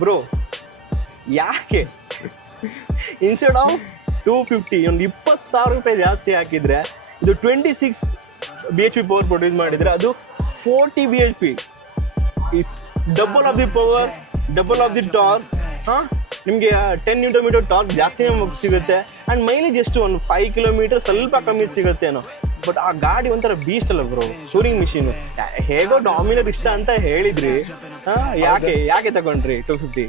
Bro ಯಾಕೆ instead of 250 ಒಂದು 20,000 ರೂಪಾಯಿ ಜಾಸ್ತಿ ಹಾಕಿದರೆ ಇದು 26 BHP ಪವರ್ ಪ್ರೊಡ್ಯೂಸ್ ಮಾಡಿದರೆ ಅದು 40 BHP it's double of the power, double of the torque. ಹಾಂ, ನಿಮಗೆ 10 Nm ಟಾರ್ಕ್ ಜಾಸ್ತಿನೇ ಸಿಗುತ್ತೆ. ಆ್ಯಂಡ್ ಮೈಲೇಜ್ ಎಷ್ಟು ಒಂದು 5 ಕಿಲೋಮೀಟರ್ ಸ್ವಲ್ಪ ಕಮ್ಮಿ ಸಿಗುತ್ತೇನೋ. ಬಟ್ ಆ ಗಾಡಿ ಒಂಥರ ಬೀಸ್ಟ್ ಅಲ್ಲ ಬ್ರೋ, ಟೂರಿಂಗ್ ಮಿಷಿನು. ಹೇಗೋ ಡಾಮಿನರ್ ಇಷ್ಟ ಅಂತ ಹೇಳಿದ್ರಿ, ಹಾಂ, ಯಾಕೆ ತಗೊಂಡ್ರಿ 250?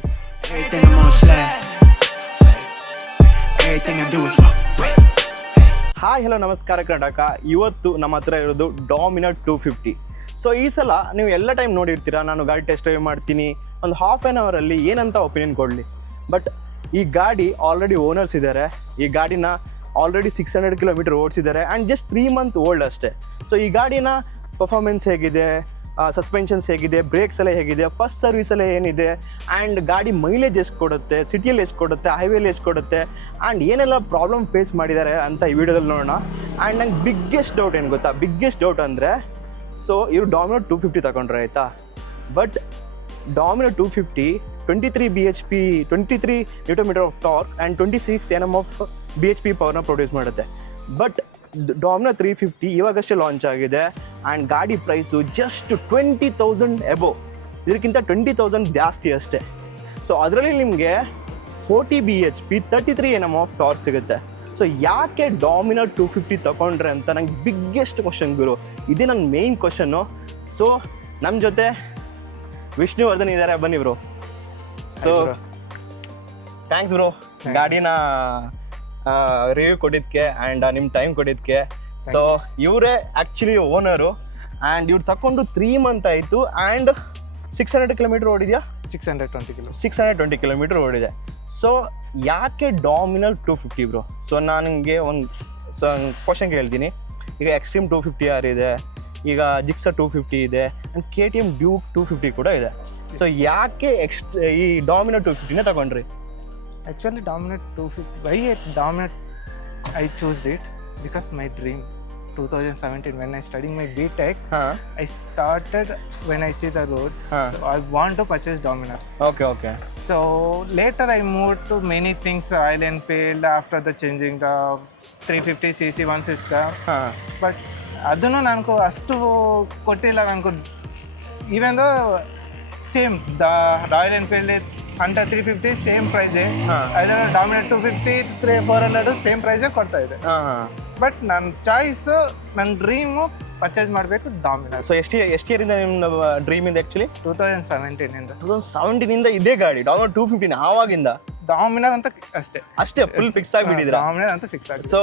ಹಾಯ್ ಹಲೋ ನಮಸ್ಕಾರ ಕರ್ನಾಟಕ. ಇವತ್ತು ನಮ್ಮ ಹತ್ರ ಇರೋದು ಡಾಮಿನರ್ 250. ಸೊ ಈ ಸಲ ನೀವು ಎಲ್ಲ ಟೈಮ್ ನೋಡಿರ್ತೀರ, ನಾನು ಗಾಡಿ ಟೆಸ್ಟ್ ಡ್ರೈವ್ ಮಾಡ್ತೀನಿ, ಒಂದು ಹಾಫ್ ಆನ್ ಅವರಲ್ಲಿ ಏನಂತ ಒಪಿನಿಯನ್ ಕೊಡಲಿ. ಬಟ್ ಈ ಗಾಡಿ ಆಲ್ರೆಡಿ ಓನರ್ಸ್ ಇದ್ದಾರೆ, ಈ ಗಾಡಿನ ಆಲ್ರೆಡಿ 600 ಕಿಲೋಮೀಟರ್ ಓಡಿಸಿದ್ದಾರೆ ಆ್ಯಂಡ್ ಜಸ್ಟ್ 3 ಮಂತ್ ಓಲ್ಡ್ ಅಷ್ಟೇ. ಸೊ ಈ ಗಾಡಿನ ಪರ್ಫಾರ್ಮೆನ್ಸ್ ಹೇಗಿದೆ, ಸಸ್ಪೆನ್ಷನ್ಸ್ ಹೇಗಿದೆ, ಬ್ರೇಕ್ಸ್ ಎಲ್ಲ ಹೇಗಿದೆ, ಫಸ್ಟ್ ಸರ್ವಿಸಲ್ಲೇ ಏನಿದೆ, ಆ್ಯಂಡ್ ಗಾಡಿ ಮೈಲೇಜ್ ಎಷ್ಟು ಕೊಡುತ್ತೆ, ಸಿಟಿಯಲ್ಲಿ ಎಷ್ಟು ಕೊಡುತ್ತೆ, ಹೈವೇಲಿ ಎಷ್ಟು ಕೊಡುತ್ತೆ, ಆ್ಯಂಡ್ ಏನೆಲ್ಲ ಪ್ರಾಬ್ಲಮ್ ಫೇಸ್ ಮಾಡಿದ್ದಾರೆ ಅಂತ ಈ ವಿಡಿಯೋದಲ್ಲಿ ನೋಡೋಣ. ಆ್ಯಂಡ್ ನಂಗೆ ಬಿಗ್ಗೆಸ್ಟ್ ಡೌಟ್ ಏನು ಗೊತ್ತಾ, ಬಿಗ್ಗೆಸ್ಟ್ ಡೌಟ್ ಅಂದರೆ, ಸೊ ಇವರು ಡಾಮಿನರ್ 250 ತಗೊಂಡ್ರೆ ಆಯಿತಾ, but Dominar 250 23 BHP 23 Nm of torque and 26 Nm of BHP ಪವರ್ನ ಪ್ರೊಡ್ಯೂಸ್ ಮಾಡುತ್ತೆ. ಬಟ್ ಡಾಮಿನರ್ 350 ಇವಾಗಷ್ಟೇ ಲಾಂಚ್ ಆಗಿದೆ ಆ್ಯಂಡ್ ಗಾಡಿ ಪ್ರೈಸು ಜಸ್ಟ್ 20,000 ಎಬೋವ್, ಇದಕ್ಕಿಂತ 20,000 ಜಾಸ್ತಿ ಅಷ್ಟೇ. ಸೊ ಅದರಲ್ಲಿ ನಿಮಗೆ 40 BHP 33 Nm ಆಫ್ ಟಾರ್ಕ್ ಸಿಗುತ್ತೆ. ಸೊ ಯಾಕೆ ಡಾಮಿನರ್ 250 ತಗೊಂಡ್ರೆ ಅಂತ ನಂಗೆ ಬಿಗ್ಗೆಸ್ಟ್ ಕ್ವಶನ್ ಗುರು, ಇದೇ ನನ್ನ ಮೇಯ್ನ್ ಕ್ವಶನ್ನು. ಸೊ ನಮ್ಮ ಜೊತೆ ವಿಷ್ಣುವರ್ಧನ್ ಇದ್ದಾರೆ, ಬನ್ನಿ ಬ್ರೋ. ಸೊ ಥ್ಯಾಂಕ್ಸ್ ಬ್ರೋ, ಗಾಡಿನ ರಿವ್ಯೂ ಕೊಟ್ಟಿದ್ದಕ್ಕೆ ಆ್ಯಂಡ್ ನಿಮ್ಮ ಟೈಮ್ ಕೊಟ್ಟಿದ್ದಕ್ಕೆ. ಸೊ ಇವರೇ ಆ್ಯಕ್ಚುಲಿ ಓನರು ಆ್ಯಂಡ್ ಇವ್ರು ತಗೊಂಡು 3 ಮಂತ್ ಆಯಿತು ಆ್ಯಂಡ್ 600 ಕಿಲೋಮೀಟರ್ ಓಡಿದೆಯಾ? 620 ಕಿಲೋಮೀಟರ್ ಓಡಿದೆ. ಸೊ ಯಾಕೆ ಡಾಮಿನರ್ 250 ಬ್ರೋ? ಸೊ ನಾನು ನಿಮಗೆ ಒಂದು ಕ್ವಶನ್ ಕೇಳ್ತೀನಿ. ಈಗ ಎಕ್ಸ್ಟ್ರೀಮ್ 250R ಇದೆ, ಈಗ ಜಿಕ್ಸರ್ 250 ಇದೆ ಆ್ಯಂಡ್ KTM ಡ್ಯೂಕ್ 250 ಕೂಡ ಇದೆ. ಸೊ ಯಾಕೆ ಈ ಡಾಮಿನರ್ 250ನೇ ತಗೊಂಡ್ರಿ? Actually, Dominar 250. Why Dominar? I chose it because my dream. 2017 when I studying my BTech, I started when I see the road. So I want to purchase Dominar. Okay. So later I moved to many things, Royal Enfield after the changing the 350cc one system. But ಅದನ್ನು ನನಗೂ ಅಷ್ಟು ಕೊಟ್ಟಿಲ್ಲ ನನಗೂ. Even though same the Royal Enfield Hunter 350 same ಪ್ರೈಸೇ, ಅದರ Dominar 250 400 same ಪ್ರೈಸೇ ಕೊಡ್ತಾ ಇದೆ. But ನನ್ನ ಚಾಯ್ಸು, ನನ್ನ ಡ್ರೀಮು ಪರ್ಚೇಸ್ ಮಾಡಬೇಕು ಡಾಮಿನರ್. ಸೊ ಎಷ್ಟು ಇಯರಿಂದ ನಿಮ್ಮ ಡ್ರೀಮ್ ಇದೆ ಆ್ಯಕ್ಚುಲಿ? 2017 ಇದೇ ಗಾಡಿ ಡಾಮಿನರ್ 250 ಆವಾಗಿಂದ ಡಾಮಿನರ್ ಅಂತ ಅಷ್ಟೇ ಫುಲ್ ಫಿಕ್ಸ್ ಆಗಿಬಿಟ್ಟಿದ್ರೆ? ಡಾಮಿನರ್ ಅಂತ ಫಿಕ್ಸ್ ಆಗಿದೆ. ಸೊ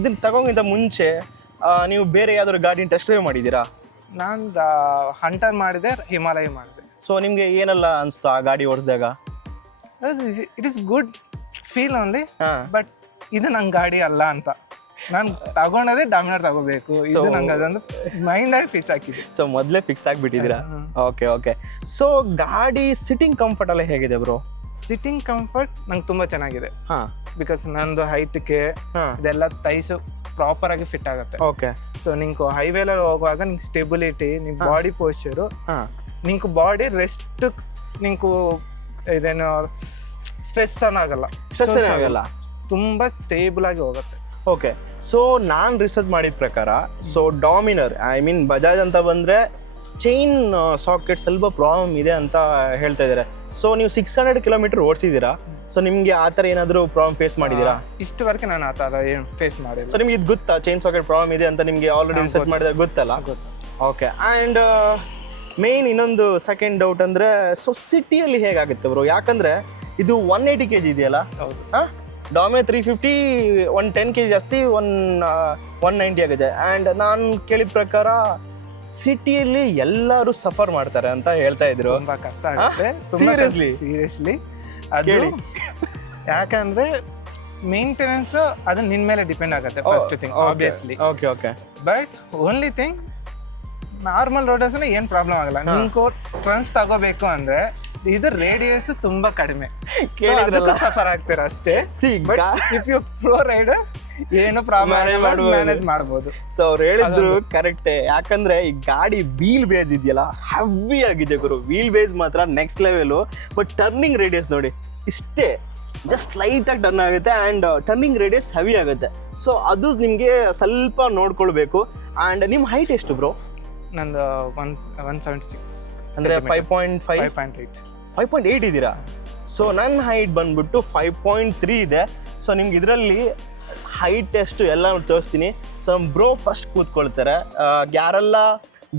ಇದನ್ನ ತಗೋಗಿಂತ ಮುಂಚೆ ನೀವು ಬೇರೆ ಯಾವ್ದಾದ್ರು ಗಾಡಿನ ಟೆಸ್ಟ್ ಡ್ರೈವ್ ಮಾಡಿದ್ದೀರಾ? ನಾನು ಹಂಟರ್ ಮಾಡಿದೆ, ಹಿಮಾಲಯ ಮಾಡಿದೆ. ಸೊ ನಿಮಗೆ ಏನೆಲ್ಲ ಅನಿಸ್ತು ಆ ಗಾಡಿ ಓಡಿಸಿದಾಗ? It is good feel only, but ಇದು ನಂಗೆ ಗಾಡಿ ಅಲ್ಲ ಅಂತ ನಾನು ತಗೊಂಡದೇ ಡಾಮಿನರ್ ತಗೋಬೇಕು, ಇದು ನಂಗೆ ಅದೊಂದು ಮೈಂಡಾಗಿ ಫಿಕ್ಸ್ ಹಾಕಿದೆ. ಸೊ ಮೊದಲೇ ಫಿಕ್ಸ್ ಆಗಿಬಿಟ್ಟಿದ್ದೀರಾ? ಓಕೆ. ಸೊ ಗಾಡಿ ಸಿಟ್ಟಿಂಗ್ ಕಂಫರ್ಟ್ ಎಲ್ಲ ಹೇಗಿದೆ ಬ್ರೋ? ಸಿಟ್ಟಿಂಗ್ ಕಂಫರ್ಟ್ ನಂಗೆ ತುಂಬ ಚೆನ್ನಾಗಿದೆ. ಬಿಕಾಸ್ ನಂದು ಹೈಟ್ಗೆ ಇದೆಲ್ಲ ತೈಸು ಪ್ರಾಪರ್ ಆಗಿ ಫಿಟ್ ಆಗುತ್ತೆ. ಓಕೆ. ಸೊ ನಿಂಗೆ ಹೈವೇಲಲ್ಲಿ ಹೋಗುವಾಗ ನಿಂಗೆ ಸ್ಟೆಬಿಲಿಟಿ, ನಿಂಗೆ ಬಾಡಿ ಪೋಸ್ಚರು, ನಿಂಗೆ ಬಾಡಿ ರೆಸ್ಟ್, ನಿಂಗೆ ಇದೇನು ಸ್ಟ್ರೆಸ್ ಆಗಲ್ಲ, ತುಂಬ ಸ್ಟೇಬಲ್ ಆಗಿ ಹೋಗುತ್ತೆ. ಓಕೆ. ಸೊ ನಾನು ರಿಸರ್ಚ್ ಮಾಡಿದ ಪ್ರಕಾರ, ಸೊ ಡಾಮಿನರ್ ಬಜಾಜ್ ಅಂತ ಬಂದರೆ ಚೈನ್ ಸಾಕೆಟ್ ಸ್ವಲ್ಪ ಪ್ರಾಬ್ಲಮ್ ಇದೆ ಅಂತ ಹೇಳ್ತಾ ಇದ್ದಾರೆ. ಸೊ ನೀವು 600 ಕಿಲೋಮೀಟರ್ ಓಡಿಸಿದ್ದೀರಾ, ಸೊ ನಿಮಗೆ ಆ ಥರ ಏನಾದರೂ ಪ್ರಾಬ್ಲಮ್ ಫೇಸ್ ಮಾಡಿದ್ದೀರಾ? ಇಷ್ಟುವರೆಗೆ ನಾನು ಆ ಥರ ಏನು ಫೇಸ್ ಮಾಡಿಲ್ಲ. ಸೊ ನಿಮ್ಗೆ ಇದು ಗೊತ್ತಾ ಚೈನ್ ಸಾಕೆಟ್ ಪ್ರಾಬ್ಲಮ್ ಇದೆ ಅಂತ? ನಿಮಗೆ ಆಲ್ರೆಡಿ ರಿಸರ್ಚ್ ಮಾಡಿದಾಗ ಗೊತ್ತಲ್ಲ? ಓಕೆ. ಆ್ಯಂಡ್ ಮೇಯ್ನ್ ಇನ್ನೊಂದು ಸೆಕೆಂಡ್ ಡೌಟ್ ಅಂದರೆ, ಸೊ ಸಿಟಿಯಲ್ಲಿ ಹೇಗಾಗುತ್ತೆ ಬ್ರೋ? ಯಾಕಂದರೆ ಇದು 180 kg ಇದೆಯಲ್ಲ, ಡಾಮಿನರ್ 350 10 kg ಜಾಸ್ತಿ, 190 ಆಗಿದೆ. ಆ್ಯಂಡ್ ನಾನು ಕೇಳಿದ ಪ್ರಕಾರ ಸಿಟಿಯಲ್ಲಿ ಎಲ್ಲರೂ ಸಫರ್ ಮಾಡ್ತಾರೆ ಅಂತ ಹೇಳ್ತಾ ಇದ್ರು. ತುಂಬ ಕಷ್ಟ ಆಗುತ್ತೆ ಸೀರಿಯಸ್ಲಿ ಅದು. ಯಾಕಂದರೆ ಮೇಂಟೆನೆನ್ಸ್ ಅದು ನಿನ್ನ ಮೇಲೆ ಡಿಪೆಂಡ್ ಆಗುತ್ತೆ first thing, obviously. Okay. But only thing, normal ರೋಡಲ್ಲಿ ಏನು ಪ್ರಾಬ್ಲಮ್ ಆಗಲ್ಲ. ನಿಮ್ಗೆ ಟ್ರನ್ಸ್ ತಗೋಬೇಕು ಅಂದರೆ ಇದು ರೇಡಿಯಸ್ ತುಂಬಾ ಕಡಿಮೆ, ಸಫರ್ ಆಗ್ತೀರಾ ಅಷ್ಟೇ. But if you pro rider ಏನು ಪ್ರಾಬ್ಲಮ್ ಮಾಡ್ಬೋದು. ಮ್ಯಾನೇಜ್ ಮಾಡ್ಬೋದು. ಸೊ ಅವ್ರು ಹೇಳಿದ್ರು ಕರೆಕ್ಟೇ, ಯಾಕಂದ್ರೆ ಈ ಗಾಡಿ ವೀಲ್ ಬೇಸ್ ಇದೆಯಲ್ಲ ಹೆವಿ ಆಗಿದೆ ಗುರು. ವೀಲ್ ಬೇಸ್ ಮಾತ್ರ next level. But turning radius ನೋಡಿ ಇಷ್ಟೇ, ಜಸ್ಟ್ ಲೈಟಾಗಿ ಟರ್ನ್ ಆಗುತ್ತೆ ಆ್ಯಂಡ್ ಟರ್ನಿಂಗ್ ರೇಡಿಯಸ್ ಹೆವಿ ಆಗುತ್ತೆ. ಸೊ ಅದು ನಿಮಗೆ ಸ್ವಲ್ಪ ನೋಡ್ಕೊಳ್ಬೇಕು. ಆ್ಯಂಡ್ ನಿಮ್ಮ ಹೈಟ್ ಎಷ್ಟು ಬ್ರೋ? ನಂದು 176 ಅಂದರೆ 5.5 5.8 5.8 ಇದ್ದೀರಾ? ಸೊ ನನ್ನ ಹೈಟ್ ಬಂದ್ಬಿಟ್ಟು 5.3 ಇದೆ. ಸೊ ನಿಮ್ಗೆ ಇದರಲ್ಲಿ ಹೈಟ್ ಎಷ್ಟು ಎಲ್ಲ ತೋರಿಸ್ತೀನಿ. ಸೊ ಬ್ರೋ ಫಸ್ಟ್ ಕೂತ್ಕೊಳ್ತಾರೆ. ಯಾರೆಲ್ಲ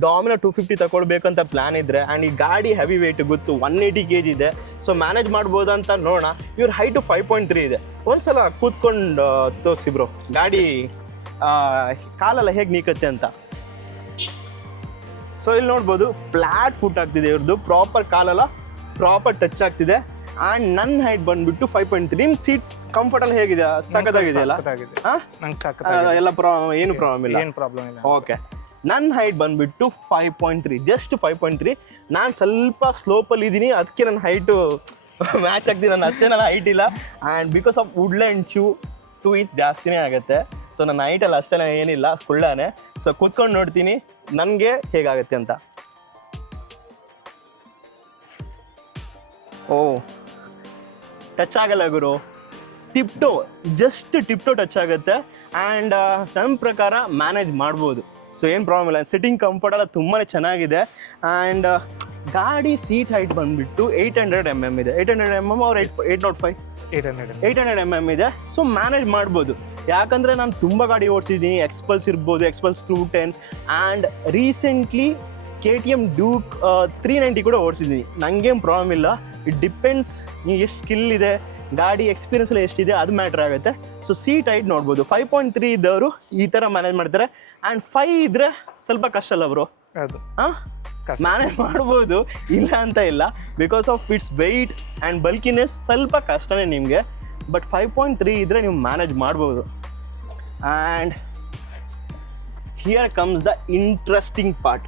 ಡಾಮಿನೋ 250 ತಗೊಳ್ಬೇಕಂತ ಪ್ಲ್ಯಾನ್ ಇದ್ದರೆ ಆ್ಯಂಡ್ ಈ ಗಾಡಿ ಹೆವಿ ವೆಯ್ಟ್ ಗೊತ್ತು 180 kg ಇದೆ. ಸೊ ಮ್ಯಾನೇಜ್ ಮಾಡ್ಬೋದು ಅಂತ ನೋಡೋಣ. ಇವ್ರ ಹೈಟು 5.3 ಇದೆ. ಒಂದ್ಸಲ ಕೂತ್ಕೊಂಡು ತೋರಿಸಿ ಬ್ರೋ ಗಾಡಿ ಕಾಲೆಲ್ಲ ಹೇಗೆ ನೀಕತ್ತೆ ಅಂತ. ಸೊ ಇಲ್ಲಿ ನೋಡ್ಬೋದು ಫ್ಲ್ಯಾಟ್ ಫುಟ್ ಆಗ್ತಿದೆ ಇವ್ರದ್ದು, ಪ್ರಾಪರ್ ಕಾಲೆಲ್ಲ ಪ್ರಾಪರ್ ಟಚ್ ಆಗ್ತಿದೆ. ಆ್ಯಂಡ್ ನನ್ನ ಹೈಟ್ ಬಂದ್ಬಿಟ್ಟು 5.3. ನಿಮ್ಮ ಸೀಟ್ ಕಂಫರ್ಟಬಲ್ ಹೇಗಿದೆ? ಸಖತ್ತಾಗಿದೆಯಲ್ಲ? ನಂಗೆ ಎಲ್ಲ ಏನು ಪ್ರಾಬ್ಲಮ್ ಇಲ್ಲ? ಏನು ಪ್ರಾಬ್ಲಮ್ ಇಲ್ಲ. ಓಕೆ, ನನ್ನ ಹೈಟ್ ಬಂದ್ಬಿಟ್ಟು 5.3, ಜಸ್ಟ್ 5.3. ನಾನು ಸ್ವಲ್ಪ ಸ್ಲೋಪಲ್ಲಿ ಇದ್ದೀನಿ, ಅದಕ್ಕೆ ನನ್ನ ಹೈಟು ಮ್ಯಾಚ್ ಆಗ್ತೀನಿ. ನಾನು ಅಷ್ಟೇ ನನ್ನ ಹೈಟ್ ಇಲ್ಲ. And because of Woodland shoe 2 inch ಜಾಸ್ತಿನೇ ಆಗುತ್ತೆ. ಸೊ ನನ್ನ ಹೈಟಲ್ಲಿ ಅಷ್ಟೇ ಏನಿಲ್ಲ, ಕುಳ್ಳಾನೆ. ಸೊ ಕೂತ್ಕೊಂಡು ನೋಡ್ತೀನಿ ನನಗೆ ಹೇಗಾಗುತ್ತೆ ಅಂತ. ಓ, ಟಚ್ ಆಗಲ್ಲ ಗುರು, ಟಿಪ್ಟೋ, ಜಸ್ಟ್ ಟಿಪ್ಟೋ ಟಚ್ ಆಗುತ್ತೆ. ಆ್ಯಂಡ್ ನನ್ನ ಪ್ರಕಾರ ಮ್ಯಾನೇಜ್ ಮಾಡ್ಬೋದು. ಸೊ ಏನು ಪ್ರಾಬ್ಲಮ್ ಇಲ್ಲ. ಸಿಟ್ಟಿಂಗ್ ಕಂಫರ್ಟ್ ಎಲ್ಲ ತುಂಬಾ ಚೆನ್ನಾಗಿದೆ. ಆ್ಯಂಡ್ ಗಾಡಿ ಸೀಟ್ ಹೈಟ್ ಬಂದುಬಿಟ್ಟು 800 mm ಇದೆ. 800 mm ಅವ್ರು 805 800 mm ಇದೆ. ಸೊ ಮ್ಯಾನೇಜ್ ಮಾಡ್ಬೋದು. ಯಾಕಂದರೆ ನಾನು ತುಂಬ ಗಾಡಿ ಓಡಿಸಿದ್ದೀನಿ. ಎಕ್ಸ್ಪಲ್ಸ್ ಇರ್ಬೋದು, ಎಕ್ಸ್ಪಲ್ಸ್ 210 ಆ್ಯಂಡ್ ರೀಸೆಂಟ್ಲಿ KTM ಡ್ಯೂಕ್ 390 ಕೂಡ ಓಡಿಸಿದ್ದೀನಿ. ನನಗೇನು ಪ್ರಾಬ್ಲಮ್ ಇಲ್ಲ. ಇಟ್ ಡಿಪೆಂಡ್ಸ್ ನೀವು ಎಷ್ಟು ಸ್ಕಿಲ್ ಇದೆ, ಗಾಡಿ ಎಕ್ಸ್ಪೀರಿಯನ್ಸ್ ಎಲ್ಲ ಎಷ್ಟಿದೆ, ಅದು ಮ್ಯಾಟ್ರ್ ಆಗುತ್ತೆ. ಸೊ ಸೀಟ್ ಹೈಟ್ ನೋಡ್ಬೋದು. 5.3 ಇದ್ದವರು ಈ ಥರ ಮ್ಯಾನೇಜ್ ಮಾಡ್ತಾರೆ. ಆ್ಯಂಡ್ 5 ಇದ್ದರೆ ಸ್ವಲ್ಪ ಕಷ್ಟ ಅಲ್ಲ ಬ್ರೋ? ಅದು ಹಾಂ, ಮ್ಯಾನೇಜ್ ಮಾಡ್ಬೋದು, ಇಲ್ಲ ಅಂತ ಇಲ್ಲ. Because of its weight and bulkiness ಸ್ವಲ್ಪ ಕಷ್ಟನೇ ನಿಮಗೆ. ಬಟ್ 5.3 ಇದ್ದರೆ ನೀವು ಮ್ಯಾನೇಜ್ ಮಾಡ್ಬೋದು. And here comes the interesting part.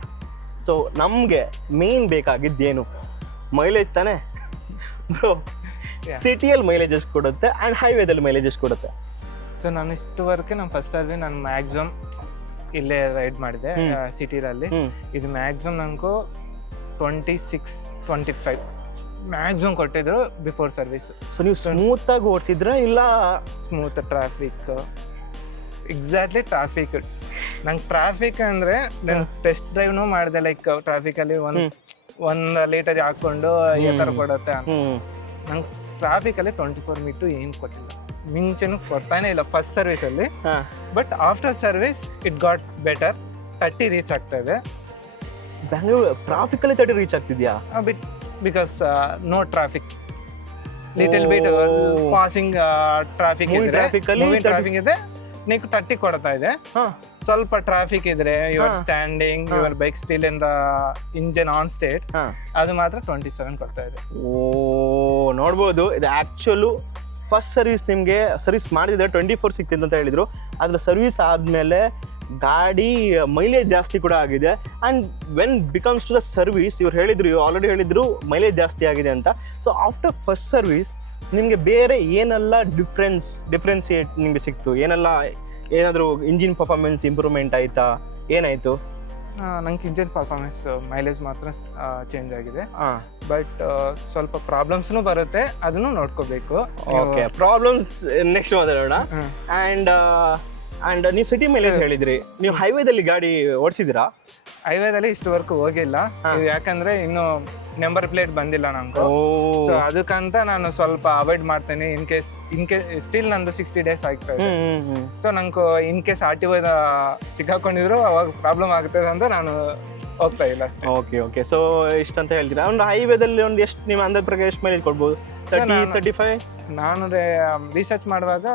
So ನಮಗೆ ಮೇನ್ ಬೇಕಾಗಿದ್ದೇನು? ಮೈಲೇಜ್ ತಾನೇ ಬ್ರೋ. ಸಿಟಿಯಲ್ಲಿ ಮೈಲೇಜ್ ಎಷ್ಟು ಕೊಡುತ್ತೆ ಆ್ಯಂಡ್ ಹೈವೇದಲ್ಲಿ ಮೈಲೇಜ್ ಎಷ್ಟು ಕೊಡುತ್ತೆ? ಸೊ ನಾನು ಇಷ್ಟುವರೆಗೆ ನಮ್ಮ ಫಸ್ಟ್ ಸರ್ವಿ ನಾನು ಮ್ಯಾಕ್ಸಿಮಮ್ ಇಲ್ಲೇ ರೈಡ್ ಮಾಡಿದೆ ಸಿಟಿರಲ್ಲಿ. ಇದು ಮ್ಯಾಕ್ಸಿಮಮ್ ನನಗೂ 26-25 ಮ್ಯಾಕ್ಸಿಮಮ್ ಕೊಟ್ಟಿದ್ರು ಬಿಫೋರ್ ಸರ್ವಿಸ್. ಸೊ ನೀವು ಸ್ಮೂತಾಗಿ ಓಡಿಸಿದ್ರೆ ಇಲ್ಲ? Smooth traffic, exactly traffic. ನಂಗೆ ಟ್ರಾಫಿಕ್ ಅಂದರೆ ನಾನು ಟೆಸ್ಟ್ ಡ್ರೈವ್ನು ಮಾಡಿದೆ. ಲೈಕ್ ಟ್ರಾಫಿಕಲ್ಲಿ ಒಂದು ಲೀಟರ್ ಹಾಕ್ಕೊಂಡು ಈ ಥರ ಕೊಡುತ್ತೆ ಅಂತ. ನಂಗೆ ಟ್ರಾಫಿಕಲ್ಲಿ 24 ಮೀಟು ಏನು ಕೊಟ್ಟಿಲ್ಲ, ಮುಂಚೆನೂ ಕೊಡ್ತಾನೆ ಇಲ್ಲ ಫಸ್ಟ್ ಸರ್ವಿಸಲ್ಲಿ. But after service it got better. 30 reach ಆಗ್ತಾ ಇದೆ. ಬ್ಯಾಂಗ್ಳೂರು ಟ್ರಾಫಿಕಲ್ಲಿ 30 ರೀಚ್ ಆಗ್ತಿದ್ಯಾ? But because no traffic, little bit passing traffic ಇದೆ. ನೀವು 30 ಕೊಡ್ತಾ ಇದೆ. ಸ್ವಲ್ಪ ಟ್ರಾಫಿಕ್ ಇದ್ರೆ your standing, your bike still in the engine on state, ಅದು ಮಾತ್ರ 27 ಕೊಡ್ತಾ ಇದೆ. ಓ, ನೋಡ್ಬೋದು. ಇದು ಆ್ಯಕ್ಚುಲು ಫಸ್ಟ್ ಸರ್ವಿಸ್ ನಿಮಗೆ ಸರ್ವಿಸ್ ಮಾಡಿದ್ರೆ 24 ಸಿಗ್ತಿದೆ ಅಂತ ಹೇಳಿದರು. ಅದ್ರ ಸರ್ವಿಸ್ ಆದಮೇಲೆ ಗಾಡಿ ಮೈಲೇಜ್ ಜಾಸ್ತಿ ಕೂಡ ಆಗಿದೆ. And when becomes to the service, ಇವ್ರು ಹೇಳಿದರು, ಆಲ್ರೆಡಿ ಹೇಳಿದರು ಮೈಲೇಜ್ ಜಾಸ್ತಿ ಆಗಿದೆ ಅಂತ. ಸೊ ಆಫ್ಟರ್ ಫಸ್ಟ್ ಸರ್ವಿಸ್ ನಿಮಗೆ ಬೇರೆ ಏನೆಲ್ಲ ಡಿಫ್ರೆನ್ಸಿಯೇಟ್ ನಿಮಗೆ ಸಿಕ್ತು? ಏನಾದರೂ ಇಂಜಿನ್ ಪರ್ಫಾರ್ಮೆನ್ಸ್ ಇಂಪ್ರೂವ್ಮೆಂಟ್ ಆಯಿತಾ? ಏನಾಯಿತು? ನಂಗೆ ಇಂಜಿನ್ ಪರ್ಫಾರ್ಮೆನ್ಸ್ ಮೈಲೇಜ್ ಮಾತ್ರ ಚೇಂಜ್ ಆಗಿದೆ. ಬಟ್ ಸ್ವಲ್ಪ ಪ್ರಾಬ್ಲಮ್ಸ್ನು ಬರುತ್ತೆ, ಅದನ್ನು ನೋಡ್ಕೋಬೇಕು. ಓಕೆ, ಪ್ರಾಬ್ಲಮ್ಸ್ ನೆಕ್ಸ್ಟ್ ಮಾತಾಡೋಣ. ಆ್ಯಂಡ್ ನೀವು ಸಿಟಿ ಮೈಲೇಜ್ ಹೇಳಿದ್ರಿ, ನೀವು ಹೈವೇದಲ್ಲಿ ಗಾಡಿ ಓಡಿಸಿದ್ದೀರಾ? ಹೈವೇದಲ್ಲಿ ಇಷ್ಟುವರೆಗೂ ಹೋಗಿಲ್ಲ. ಯಾಕಂದ್ರೆ ಇನ್ನು ನಂಬರ್ ಪ್ಲೇಟ್ ಬಂದಿಲ್ಲ ನಂಗೆ. ಸೊ ಅದಕ್ಕಂತ ನಾನು ಸ್ವಲ್ಪ ಅವಾಯ್ಡ್ ಮಾಡ್ತೇನೆ. ಇನ್ ಕೇಸ್ ಸ್ಟಿಲ್ ನಂದು 60 days ಆಗ್ತಾ ಇದೆ. ಸೊ ನಂಗೆ ಇನ್ ಕೇಸ್ RTO ಸಿಕ್ಕಾಕೊಂಡಿದ್ರು ಅವಾಗ ಪ್ರಾಬ್ಲಮ್ ಆಗ್ತದೆ ಅಂತ ನಾನು ಹೋಗ್ತಾ ಇಲ್ಲ ಅಷ್ಟೇ. ಓಕೆ. ಸೊ ಇಷ್ಟಂತ ಹೇಳ್ತೀರಾ? ಒಂದು ಹೈವೇದಲ್ಲಿ ಒಂದು ಎಷ್ಟು ನೀವು ಅಂದಾಜು ಪ್ರಕಾರ ಎಷ್ಟು ಮೈಲೇಜ್ ಕೊಡ್ಬೋದು? 30-35? ನಾನು ರಿಸರ್ಚ್ ಮಾಡುವಾಗ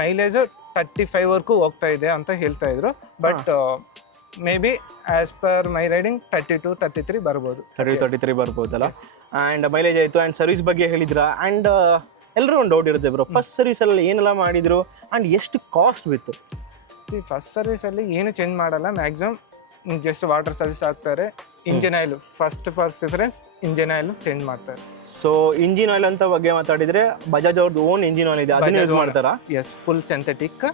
ಮೈಲೇಜು 35 ವರೆಗೂ ಹೋಗ್ತಾ ಇದೆ ಅಂತ ಹೇಳ್ತಾ ಇದ್ರು. But may be as per my riding 32-33 ಬರ್ಬೋದು. 33 ಬರ್ಬೋದಲ್ಲ. ಆ್ಯಂಡ್ ಮೈಲೇಜ್ ಆಯಿತು. ಆ್ಯಂಡ್ ಸರ್ವಿಸ್ ಬಗ್ಗೆ ಹೇಳಿದ್ರ. ಆ್ಯಂಡ್ ಎಲ್ಲರೂ ಒಂದು ಡೌಟ್ ಇರುತ್ತೆ ಬ್ರೋ, ಫಸ್ಟ್ ಸರ್ವಿಸಲ್ಲಿ ಏನೆಲ್ಲ ಮಾಡಿದ್ರು ಆ್ಯಂಡ್ ಎಷ್ಟು ಕಾಸ್ಟ್ ಬಿತ್ತು? ಫಸ್ಟ್ ಸರ್ವಿಸಲ್ಲಿ ಏನು ಚೇಂಜ್ ಮಾಡಲ್ಲ. ಮ್ಯಾಕ್ಸಿಮಮ್ ಜಸ್ಟ್ ವಾಟರ್ ಸರ್ವಿಸ್ ಆಗ್ತಾರೆ. Engine oil first for preference engine oil change ಮಾಡ್ತಾರೆ. ಸೊ ಇಂಜಿನ್ ಆಯಿಲ್ ಅಂತ ಬಗ್ಗೆ ಮಾತಾಡಿದ್ರೆ ಬಜಾಜ್ ಅವ್ರದ್ದು ಓನ್ ಇಂಜಿನ್ ಆಯಿಲ್ ಇದೆ, ಅದನ್ನ ಯೂಸ್ ಮಾಡ್ತಾರಾ? Yes, full synthetic.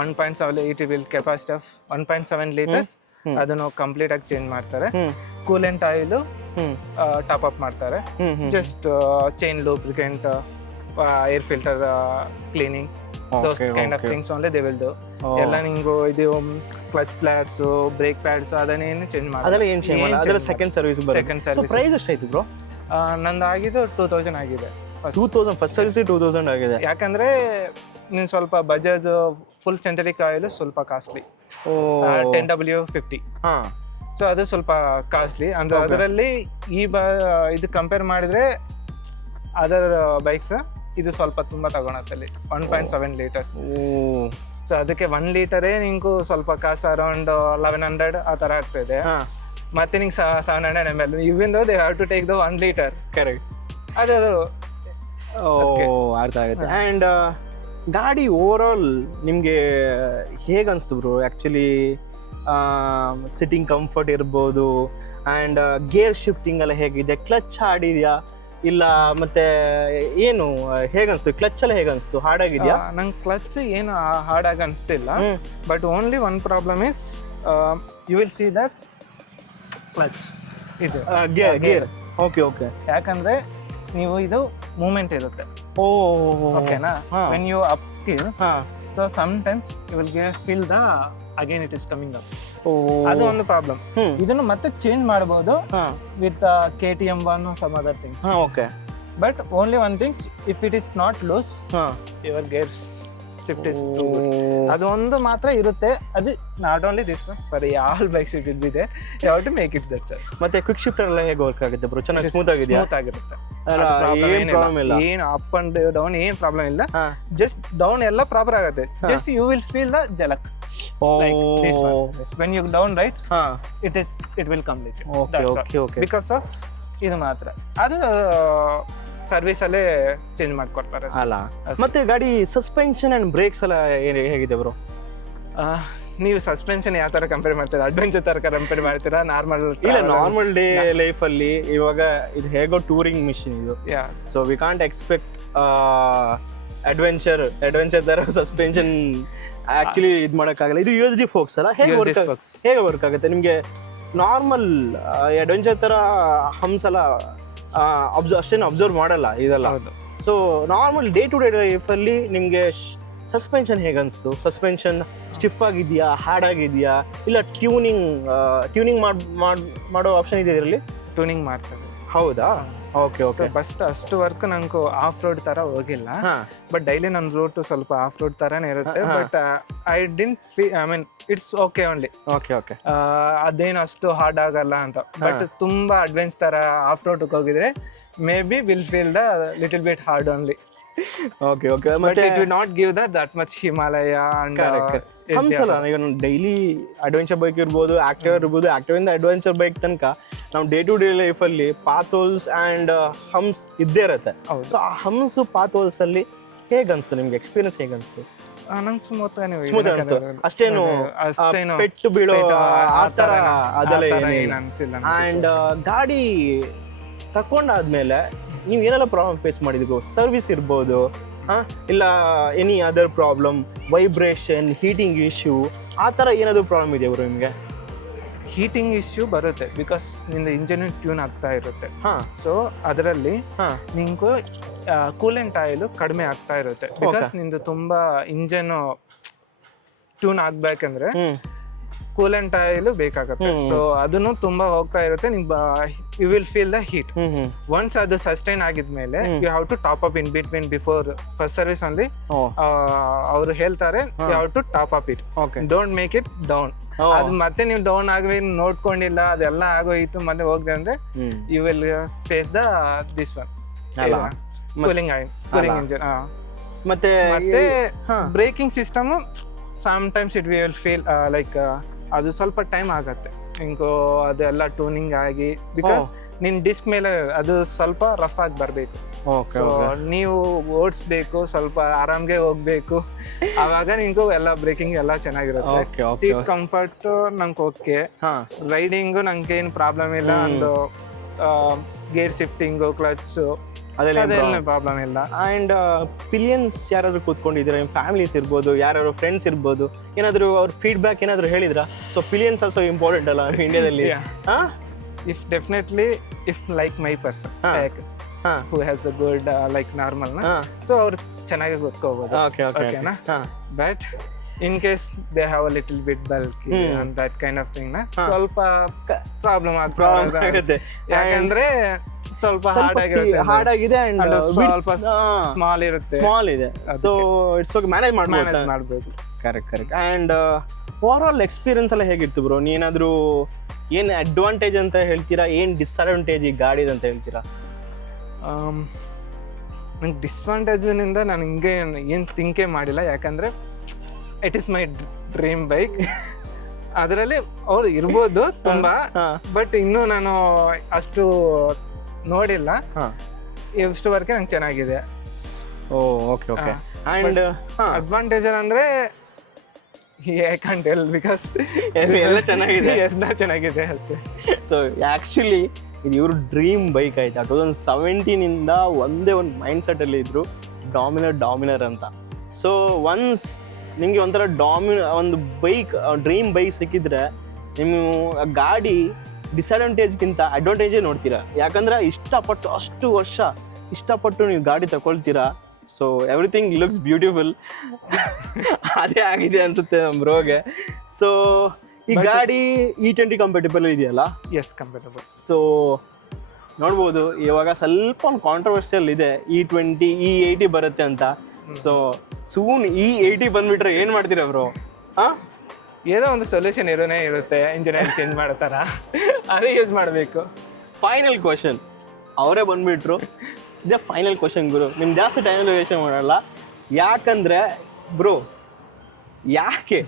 1.7 it will capacity of 1.7 litres. ಅದನ್ನು ಕಂಪ್ಲೀಟ್ ಆಗಿ ಚೇಂಜ್ ಮಾಡ್ತಾರೆ. ಕೂಲೆಂಟ್ ಆಯಿಲ್ ಟಾಪ್ ಅಪ್ ಮಾಡ್ತಾರೆ. Just chain lubricant, air filter cleaning, those kind of things only they will do. ಎಲ್ಲ ನಿಂಗು ಇದು clutch pads, brake pads ಅದನ್ನೇನು change ಮಾಡಲ್ಲ. ಅದೆಲ್ಲ ಏನು ಚೇಂಜ್ ಮಾಡಲ್ಲ, ಅದೆಲ್ಲ ಸೆಕೆಂಡ್ ಸರ್ವಿಸ್ ಬರುತ್ತೆ. Second so service. ಪ್ರೈಸ್ ಎಷ್ಟಾಯ್ತು ಬ್ರೋ? ನಂದು ಆಗಿದ್ದು 2000 ಆಗಿದೆ. 2000 ಫಸ್ಟ್ ಸರ್ವಿಸ್ 2000 ಆಗಿದೆ. ಯಾಕಂದ್ರೆ ನೀನು ಸ್ವಲ್ಪ ಬಜಾಜ್ ಫುಲ್ ಸಿಂಥೆಟಿಕ್ ಆಯಿಲ್ ಸ್ವಲ್ಪ ಕಾಸ್ಟ್ಲಿ, 10W50. ಹಾಂ, ಸೊ ಅದು ಸ್ವಲ್ಪ ಕಾಸ್ಟ್ಲಿ. ಅಂದ್ರೆ ಅದರಲ್ಲಿ ಇದು ಕಂಪೇರ್ ಮಾಡಿದ್ರೆ ಅದರ್ ಬೈಕ್ಸ್ ಇದು ಸ್ವಲ್ಪ ತುಂಬ ತಗೊಳತ್ತಲ್ಲಿ 1.7 ಲೀಟರ್ಸ್. ಸೊ ಅದಕ್ಕೆ 1 ಲೀಟರೇ ನಿಂಗೂ ಸ್ವಲ್ಪ ಕಾಸ್ಟ್ ಅರೌಂಡ್ 1100 ಆ ಥರ ಆಗ್ತಾಯಿದೆ. ಮತ್ತೆ ನಿಂಗೆ 700 ml even though they have to take the 1 litre. Correct, ಅದು ಅರ್ಥ ಆಗುತ್ತೆ. ಆ್ಯಂಡ್ ಗಾಡಿ ಓವರ್ ಆಲ್ ನಿಮಗೆ ಹೇಗೆ ಅನಿಸ್ತು ಬ್ರೋ? ಆ್ಯಕ್ಚುಲಿ ಸಿಟ್ಟಿಂಗ್ ಕಂಫರ್ಟ್ ಇರ್ಬೋದು, ಆ್ಯಂಡ್ ಗೇರ್ ಶಿಫ್ಟಿಂಗ್ ಎಲ್ಲ ಹೇಗಿದೆ, ಕ್ಲಚ್ ಹಾಡಿದೆಯಾ ಇಲ್ಲ ಮತ್ತೆ ಏನು ಹೇಗನ್ಸ್ತು? ಕ್ಲಚ್ ಎಲ್ಲ ಹೇಗನ್ಸ್ತು? ಹಾಡಾಗಿದೆಯಾ? ನಂಗೆ ಕ್ಲಚ್ ಏನು ಹಾಡಾಗಿ ಅನಿಸ್ತಿಲ್ಲ. But only one problem is you will see that clutch ಇದು ಗೇರ್. Okay okay. ಯಾಕಂದ್ರೆ ನೀವು ಇದು ಮೂಮೆಂಟ್ ಇರುತ್ತೆ. ಓಕೆನಾ? When you up skill, so sometimes you will feel the again it is coming up. ಅದು ಒಂದು ಪ್ರಾಬ್ಲಮ್. ಇದನ್ನು ಮತ್ತೆ ಚೇಂಜ್ ಮಾಡಬಹುದು with KTM 1 some other things. Okay. But only one things, if it is not loose your gears shift is to good. ಅದು ಒಂದು ಮಾತ್ರ ಇರುತ್ತೆ. ಅದು not only this one, for all bikes it will ಇದೆ. You have to make it that sir. ಮತ್ತೆ quick shifter ಎಲ್ಲ ಹೇಗೆ work ಆಗುತ್ತೆ ಬ್ರೋ? ಚೆನ್ನಾಗಿ ಸ್ಮೂತ್ ಆಗಿದೆಯಾ? ಸ್ಮೂತ್ ಆಗಿರುತ್ತೆ. ಏನು ಪ್ರಾಬ್ಲಮ್ ಇಲ್ಲ. ಏನು ಅಪ್ ಅಂಡ್ ಡೌನ್ ಏನು ಪ್ರಾಬ್ಲಮ್ ಇಲ್ಲ. ಜಸ್ಟ್ ಡೌನ್ ಎಲ್ಲ ಪ್ರಾಪರ್ ಆಗುತ್ತೆ. Just you will feel the jerk. Like this one. When you down right, it will complete. Okay. Because of ಇದು ಮಾತ್ರ. ಅದು ಸರ್ವಿಸ್ ಅಲ್ಲೇ ಚೇಂಜ್ ಮಾಡ್ಕೊಡ್ತಾರೆ ಅಲ್ಲ. ಮತ್ತೆ ಗಾಡಿ ಸಸ್ಪೆನ್ಷನ್ ಅಂಡ್ ಬ್ರೇಕ್ಸ್ ಎಲ್ಲ ಹೇಗಿದೆ ಬ್ರೋ? ನೀವು ಸಸ್ಪೆನ್ಷನ್ ಯಾವ ತರ ಕಂಪೇರ್ ಮಾಡ್ತೀರಾ? ಅಡ್ವೆಂಚರ್ ತರ ಕಂಪೇರ್ ಮಾಡ್ತೀರಾ? ನಾರ್ಮಲ್ ಇಲ್ಲ, ನಾರ್ಮಲ್ ಡೇ ಲೈಫ್ ಅಲ್ಲಿ ಇವಾಗ ಇದು ಹೇಗೋ ಟೂರಿಂಗ್ ಮಿಷಿನ್ ಇದು. So we can't expect adventure ತರ ಸಸ್ಪೆನ್ಷನ್ ಆಕ್ಚುಲಿ ಇದು ಮಾಡೋಕ್ಕಾಗಲ್ಲ. ಇದು USD ಫೋಕ್ಸ್ ಅಲ್ಲ, ಹೇಗೆ ವರ್ಕ್ ಆಗುತ್ತೆ ನಿಮಗೆ? ನಾರ್ಮಲ್ ಅಡ್ವೆಂಚರ್ ತರ ಹಮ್ಸ್ ಎಲ್ಲ ಅಷ್ಟೇನು ಅಬ್ಸರ್ವ್ ಮಾಡಲ್ಲ ಇದೆಲ್ಲ. So normal day to day ಲೈಫಲ್ಲಿ ನಿಮಗೆ ಸಸ್ಪೆನ್ಷನ್ ಹೇಗೆ ಅನಿಸ್ತು? ಸಸ್ಪೆನ್ಷನ್ ಸ್ಟಿಫ್ ಆಗಿದೆಯಾ, ಹಾರ್ಡ್ ಆಗಿದೆಯಾ, ಇಲ್ಲ ಟ್ಯೂನಿಂಗ್ ಮಾಡೋ ಆಪ್ಷನ್ ಇದೆ ಇದರಲ್ಲಿ? ಟ್ಯೂನಿಂಗ್ ಮಾಡ್ತಾರೆ. ಹೌದಾ? Okay okay. ಫಸ್ಟ್ ಅಷ್ಟು ವರ್ಕ್ ನಂಗೆ ಆಫ್ ರೋಡ್ ತರ ಹೋಗಿಲ್ಲ. ಬಟ್ ಡೈಲಿ ನನ್ನ ರೂಟ್ ಸ್ವಲ್ಪ ಆಫ್ ರೋಡ್ ತರಾನೇ ಇರುತ್ತೆ. But I didn't I mean it's okay only. Okay okay. ಅದೇನು ಅಷ್ಟು ಹಾರ್ಡ್ ಆಗಲ್ಲ ಅಂತ. ಬಟ್ ತುಂಬಾ ಅಡ್ವೆಂಚರ್ ತರ ಆಫ್ ರೋಡ್ ಹೋಗಿದ್ರೆ maybe will feel the little bit hard only. Okay okay. But it will not give that much Himalaya and ಹಂಸಲ್ಲ. ಈಗ daily adventure bike ಇರ್ಬೋದು, ಆಕ್ಟಿವ್ ಇರ್ಬೋದು, ಆಕ್ಟಿವ್ ಇಂದ ಅಡ್ವೆಂಚರ್ ಬೈಕ್ ತನಕ ನಾವು ಡೇ ಟು ಡೇ ಲೈಫಲ್ಲಿ pot holes and humps ಇದ್ದೇ ಇರುತ್ತೆ. ಸೊ ಆ ಹಮ್ಸ್ ಪಾತ್ ಹೋಲ್ಸ್ ಅಲ್ಲಿ ಹೇಗೆ ಅನಿಸ್ತು ನಿಮ್ಗೆ? ಎಕ್ಸ್ಪೀರಿಯನ್ಸ್ ಹೇಗೆ ಅನಿಸ್ತು? ನಂಗೆ ಸ್ಮೂತ್ ಅನಿಸ್ತು. ಅಷ್ಟೇನು ಪೆಟ್ಟು ಬೀಳೋ ಆ ಥರ ಅದೆಲ್ಲ ಅನಿಸಿಲ್ಲ. ಆ್ಯಂಡ್ ಗಾಡಿ ತಕೊಂಡಾದ್ಮೇಲೆ ನೀವು ಏನೆಲ್ಲ ಪ್ರಾಬ್ಲಮ್ ಫೇಸ್ ಮಾಡಿದ್ರಿ? ಸರ್ವಿಸ್ ಇರ್ಬೋದು, ಇಲ್ಲ any other problem, vibration, heating issue, ಆ ಥರ ಏನಾದರೂ ಪ್ರಾಬ್ಲಮ್ ಇದೆಯಾ ಬ್ರೋ ನಿಮಗೆ? ಹೀಟಿಂಗ್ ಇಶ್ಯೂ ಬರುತ್ತೆ ಬಿಕಾಸ್ ನಿಂದು ಇಂಜಿನ್ ಟ್ಯೂನ್ ಆಗ್ತಾ ಇರುತ್ತೆ. ಸೊ ಅದರಲ್ಲಿ ನಿಂಗೂ ಕೂಲೆಂಟ್ ಆಯಿಲ್ ಕಡಿಮೆ ಆಗ್ತಾ ಇರುತ್ತೆ. ಬಿಕಾಸ್ ನಿಂದು ತುಂಬಾ ಇಂಜಿನ್ ಟ್ಯೂನ್ ಆಗ್ಬೇಕಂದ್ರೆ ಕೂಲೆಂಟ್ ಆಯಿಲ್ ಬೇಕಾಗುತ್ತೆ. ಸೊ ಅದನ್ನು ತುಂಬಾ ಹೋಗ್ತಾ ಇರುತ್ತೆ. You will feel the heat. Once ಅದು ಸಸ್ಟೈನ್ ಆಗಿದ್ಮೇಲೆ you have to top up in between before first service only. ಅವರು ಹೇಳ್ತಾರೆ you have to top up it, don't make it down. ಅದು ಮತ್ತೆ ನೀವು ಡೌನ್ ಆಗಿ ನೋಡ್ಕೊಂಡಿಲ್ಲ, ಅದೆಲ್ಲ ಆಗೋಯ್ತು, ಮತ್ತೆ ಹೋಗಿದೆ ಅಂದ್ರೆ you will face the this one cooling engine. ಮತ್ತೆ braking system sometimes it will feel like ಅದು ಸ್ವಲ್ಪ ಟೈಮ್ ಆಗತ್ತೆ. ಇಂಕೋ ಅದೆಲ್ಲ ಟ್ಯೂನಿಂಗ್ ಆಗಿ, ಬಿಕಾಸ್ ನಿನ್ನ ಡಿಸ್ಕ್ ಮೇಲೆ ಅದು ಸ್ವಲ್ಪ ರಫ್ ಆಗಿ ಬರಬೇಕು. ಓಕೆ ಸೊ ನೀವು ಓಡಿಸ್ಬೇಕು, ಸ್ವಲ್ಪ ಆರಾಮ್ಗೆ ಹೋಗ್ಬೇಕು, ಆವಾಗ ನಿಂಗೂ ಎಲ್ಲ ಬ್ರೇಕಿಂಗ್ ಎಲ್ಲ ಚೆನ್ನಾಗಿರುತ್ತೆ. ಓಕೆ ಸೀಟ್ ಕಂಫರ್ಟ್ ನಂಗೆ ಓಕೆ, ಹಾಂ ರೈಡಿಂಗು ನಂಗೆ ಏನು ಪ್ರಾಬ್ಲಮ್ ಇಲ್ಲ. ಒಂದು ಗೇರ್ ಶಿಫ್ಟಿಂಗು, ಕ್ಲಚ್ ಅದೆಲ್ಲ ಪ್ರಾಬ್ಲಮ್ ಇಲ್ಲ. ಆ್ಯಂಡ್ ಪಿಲಿಯನ್ಸ್ ಯಾರಾದರೂ ಕೂತ್ಕೊಂಡಿದ್ದೀರಾ, ನಿಮ್ಮ ಫ್ಯಾಮಿಲೀಸ್ ಇರ್ಬೋದು, ಯಾರು ಫ್ರೆಂಡ್ಸ್ ಇರ್ಬೋದು, ಏನಾದರೂ ಅವ್ರ ಫೀಡ್ಬ್ಯಾಕ್ ಏನಾದರೂ ಹೇಳಿದ್ರಾ? ಸೊ ಪಿಲಿಯನ್ಸ್ ಆಲ್ಸೋ ಇಂಪಾರ್ಟೆಂಟ್ ಅಲ್ಲ ಇಂಡಿಯಾದಲ್ಲಿ? ಹಾಂ, if definitely if like my person who has the good like ನಾರ್ಮಲ್ನ, ಸೊ ಅವ್ರು ಚೆನ್ನಾಗಿ ಗೊತ್ಕೋಬೋದು. ಓಕೆ ಓಕೆನಾ? But in case they have a little bit bulky and that kind of thing ನ ಸ್ವಲ್ಪ ಪ್ರಾಬ್ಲಮ್ ಆಗುತ್ತೆ. ಯಾಕಂದ್ರೆ ಸ್ವಲ್ಪ ಹಾರ್ಡ್ ಆಗಿದೆ ಅಂಡ್ ಸ್ವಲ್ಪ ಸ್ಮಾಲ್ ಇರುತ್ತೆ, ಸ್ಮಾಲ್ ಇದೆ. ಸೊ ಇಟ್ಸ್ ಓಕೆ, ಮ್ಯಾನೇಜ್ ಮಾಡ್ಬೋದು. Correct. And over all experience ಎಲ್ಲ ಹೇಗಿತ್ತು ಬ್ರೋ? ನೀನಾದರೂ ಏನು ಅಡ್ವಾಂಟೇಜ್ ಅಂತ ಹೇಳ್ತೀರಾ, ಏನು ಡಿಸ್ಅಡ್ವಾಂಟೇಜ್ ಈ ಗಾಡಿದು ಅಂತ ಹೇಳ್ತೀರಾ? ನಂಗೆ ಡಿಸ್ಅಡ್ವಾಂಟೇಜಿನಿಂದ ನಾನು ಹಿಂಗೆ ಏನು ಥಿಂಕೇ ಮಾಡಿಲ್ಲ, ಯಾಕಂದರೆ it is my dream bike. ಅದರಲ್ಲಿ ಅವ್ರು ಇರ್ಬೋದು ತುಂಬ, ಬಟ್ ಇನ್ನೂ ನಾನು ಅಷ್ಟು ನೋಡಿಲ್ಲ. ಇಷ್ಟುವರೆಗೆ ನಂಗೆ ಚೆನ್ನಾಗಿದೆ. ಓಕೆ. ಆ್ಯಂಡ್ ಅಡ್ವಾಂಟೇಜ್ ಅಂದರೆ ಐ ಕ್ಯಾನ್ ಟೆಲ್, ಬಿಕಾಸ್ ಎಲ್ಲ ಚೆನ್ನಾಗಿದೆ, ಎಲ್ಲ ಚೆನ್ನಾಗಿದೆ ಅಷ್ಟೇ. ಸೊ ಆ್ಯಕ್ಚುಲಿ ಇದು ಇವರು ಡ್ರೀಮ್ ಬೈಕ್ ಆಯ್ತಾ. 2017ಇಂದ ಒಂದೇ ಒಂದು ಮೈಂಡ್ ಸೆಟ್ಟಲ್ಲಿ ಇದ್ರು, ಡಾಮಿನರ್ ಅಂತ. ಸೊ ಒನ್ಸ್ ನಿಮಗೆ ಒಂಥರ ಒಂದು ಬೈಕ್, ಡ್ರೀಮ್ ಬೈಕ್ ಸಿಕ್ಕಿದ್ರೆ ನೀವು ಆ ಗಾಡಿ ಡಿಸ್ಅಡ್ವಾಂಟೇಜ್ಗಿಂತ ಅಡ್ವಾಂಟೇಜೇ ನೋಡ್ತೀರಾ. ಯಾಕಂದ್ರೆ ಅಷ್ಟು ವರ್ಷ ಇಷ್ಟಪಟ್ಟು ನೀವು ಗಾಡಿ ತಗೊಳ್ತೀರಾ. So everything looks beautiful. ಅದೇ ಆಗಿದೆ ಅನ್ಸುತ್ತೆ ನಮ್ಮ ಬ್ರೋಗೆ. ಸೊ ಈ ಗಾಡಿ E20 ಕಂಪೇಟಬಲ್ ಇದೆಯಲ್ಲ? ಎಸ್, ಕಂಪೇಟಬಲ್. ಸೊ ನೋಡ್ಬೋದು ಇವಾಗ ಸ್ವಲ್ಪ ಒಂದು ಕಾಂಟ್ರವರ್ಸಿಯಲ್ ಇದೆ, E20 E80 ಬರುತ್ತೆ ಅಂತ. ಸೊ ಸೂನ್ E80 ಬಂದ್ಬಿಟ್ರೆ ಏನು ಮಾಡ್ತೀರಾ ಬ್ರೋ? ಹಾಂ, ಏನೋ ಒಂದು ಸೊಲ್ಯೂಷನ್ ಇರುತ್ತೆ, ಇಂಜಿನಿಯರ್ ಚೇಂಜ್ ಮಾಡ್ತಾರ, ಅದೇ ಯೂಸ್ ಮಾಡಬೇಕು. ಫೈನಲ್ ಕ್ವಶನ್ ಅವರೇ ಬಂದ್ಬಿಟ್ರು. ಇದೇ ಫೈನಲ್ ಕ್ವಶನ್ ಗುರು, ನಿಮ್ಗೆ ಜಾಸ್ತಿ ಟೈಮಲ್ಲಿ ವೇಸ್ಟ್ ಮಾಡಲ್ಲ. ಯಾಕಂದರೆ ಬ್ರೋ, ಯಾಕೆ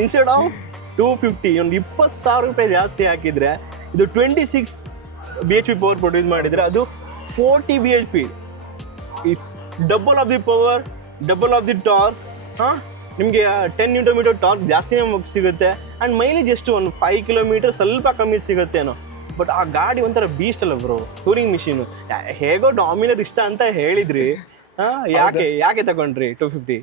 ಇನ್ಸ್ಟೆಡ್ ಆಫ್ 250 ಒಂದು 20,000 ರೂಪಾಯಿ ಜಾಸ್ತಿ ಹಾಕಿದರೆ ಇದು 26 BHP ಪವರ್ ಪ್ರೊಡ್ಯೂಸ್ ಮಾಡಿದರೆ ಅದು 40 BHP. It's double of the power, double of the torque. ಹಾಂ, ನಿಮಗೆ 10 Nm ಟಾರ್ಕ್ ಜಾಸ್ತಿನೇ ಸಿಗುತ್ತೆ. ಆ್ಯಂಡ್ ಮೈಲೇಜ್ ಎಷ್ಟು ಒಂದು 5 ಕಿಲೋಮೀಟರ್ ಸ್ವಲ್ಪ ಕಮ್ಮಿ ಸಿಗುತ್ತೇನೋ. ಬಟ್ ಆ ಗಾಡಿ ಒಂಥರ ಬೀಸ್ಟ್ ಅಲ್ಲ ಬ್ರೋ, ಟೂರಿಂಗ್ ಮಿಷಿನು. ಹೇಗೋ ಡಾಮಿನರ್ ಇಷ್ಟ ಅಂತ ಹೇಳಿದ್ರಿ, ಯಾಕೆ ತಗೊಂಡ್ರಿ 250?